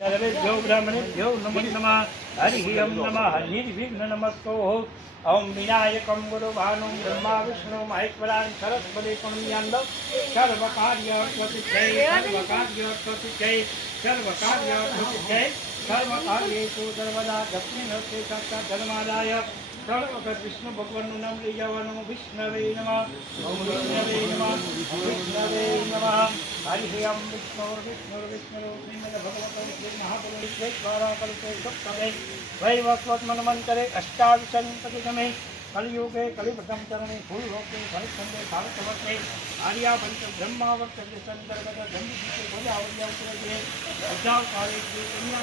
હરિ ઓમ વિનાયકમ ગુરુ ભાનુ બ્રહ્મા વિષ્ણુ મહેશ્વરાન સરસ્વતી પુણ્યાંદવ સર્વ કાર્ય પ્રતિજય સર્વ કાર્ય પ્રતિજય સર્વ કાર્ય પ્રતિજય સર્વ કાર્યેષુ સર્વદા દક્ષિણ ધર્માદાય. ત્રણ વખત વિષ્ણુ ભગવાનનું નામ લઈ જવાનું. વિષ્ણવે નમઃ. વિષ્ણવે નમઃ. વિષ્ણવે નમઃ. હરિ ઓમ વિષ્ણુ વિષ્ણુ વિષ્ણુ શ્રીમદ ભગવતો શ્રી મહાપ્રભુ વિશ્વેશ્વરા કલ્પે સુપ્તમે વૈવસ્વત મનમંતરે અષ્ટાવિશંપતિ ગમે કલયુગે કલિપ્રથમ ચરણે ભૂલ લોકે ભરતખંડે ભારતવર્તે આર્યાવંત બ્રહ્માવર્ત સંદર્ભ ધંધી ભજાવર્યા ઉતરે અજાવ શ્રી કન્યા સમર્પણમ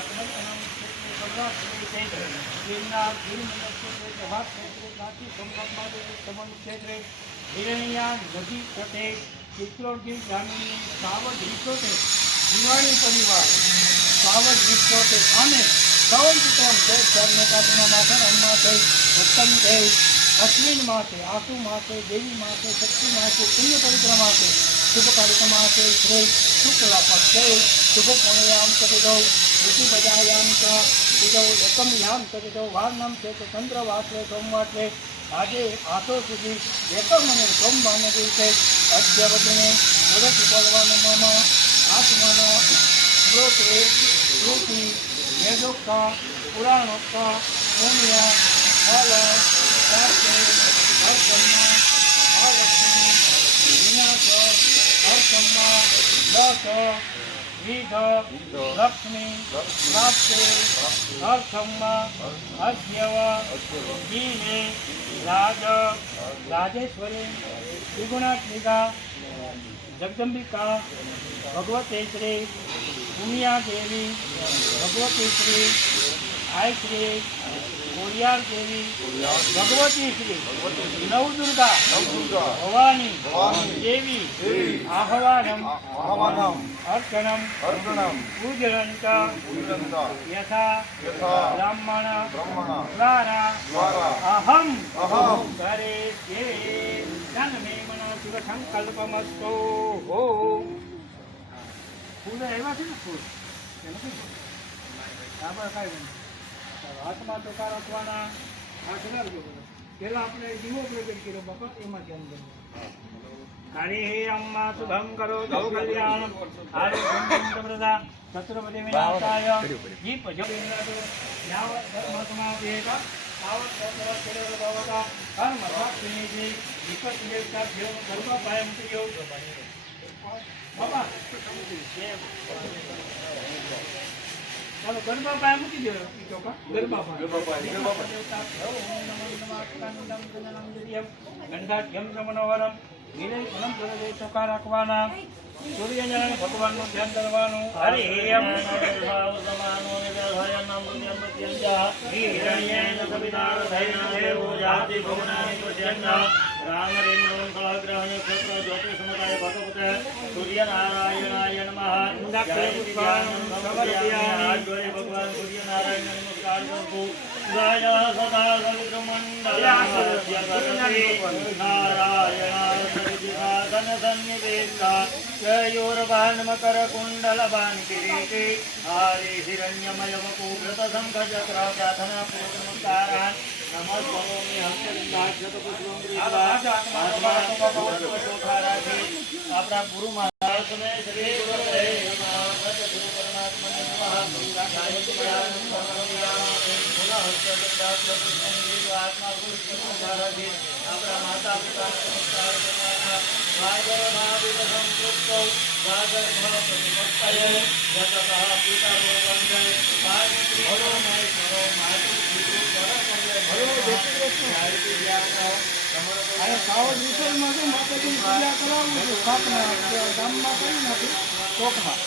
અશ્વિન માસે આસુ માસે દેવી માસે શક્તિ માસે પુણ્ય પવિત્ર માસે શુભ કાર્યક્રમ માસે શ્રી શુક્લા પક્ષે શુભ પુણ્યામ કરિદૌ ઋષિ બજાયામ ચ કરિદૌ એકમ યામ કરિદૌ વાર નામ છે કે ચંદ્ર વાસલે સોમવાસલે આજે આસો સુધી એકમ અને સોમવારને દિવસે અધ્યાપતિને મદદ બોલવાનો મામા આત્માનો સ્ત્રોતે શ્રુતિ વેદોક્તા પુરાણોક્તા પુણ્ય ફલ શાસ્ત્રે હરકર્મ મહાલક્ષ્મી વિનાશ હરકર્મ દસ વિધ લક્ષ્મી પ્રાપ્તે હરકર્મ અધ્યવ જીવે રાજ રાજેશ્વરી ત્રિગુણાત્મિકા જગદંબિકા ભગવતે શ્રી પુણ્યા દેવી ભગવતી શ્રી આય શ્રી કોરિયાર દેવી ભગવતી શ્રી નવદુર્ગા ભવાની દેવી આહવાનમ અર્ચનમ પૂજનંત યથા બ્રાહ્મણ દ્વારા અહમ કરે જે જન્મે મનો શુભ સંકલ્પમસ્તો હો. ફૂલ આવ્યા છે ને ફૂલ? એનું શું બરાબર કાંઈ હાથમાં ટોકા રાખવાના હાથ રાખજો પેલા આપણે દીવો પ્રગટ કર્યો બાપા એમાંથી અંદર હરે અમ્મા શુભમ કરો ગૌ કલ્યાણ. પ્રદા છત્રપતિ વિનાશાય દીપ જગન્નાથ યાવત ધર્મ સમાવેક તાવત સત્ર કેરળ ભવતા કર્મ વિકટ દેવતા ચાલો ગરબા પાય મૂકી દો ઈ ચોકા ગરબા પાય. ગંધાઢ્યમ સમનવરમ વિનય ફલમ પ્રદે ચોકા રાખવાના. સૂર્યનારાયણ ભગવાનનું ધ્યાન કરવાનું હરે એમ. સમાનો હિરણ્યેન સવિતાર ધૈર્ય દેવો. જાતિ ભવનાની પ્રસન્ન રામ રેન્દ્રમ કળગ્રહ નક્ષત્ર જ્યોતિ સમુદાય ભગવત સૂર્યનારાયણાય નમઃ. ભગવાન સૂર્યનારાયણ નમસ્કાર સદા નારાયણ સવિદિસાધન સન્નિવેદા જયોર્વાન મકર કુંડલ વાન કિરીટે. હારે હિરણ્યમય ચક્ર પ્રાર્થના પુષ્પમ આપણા ગુરુ મહારાજ તમે શ્રી ગુરુ આપણા માતા પિતા નમસ્કાર અને સાવજ વિષયમાં શું માતાજીની પૂજા કરાવું છું. ગામમાં કરી નથી. ચોકમાં.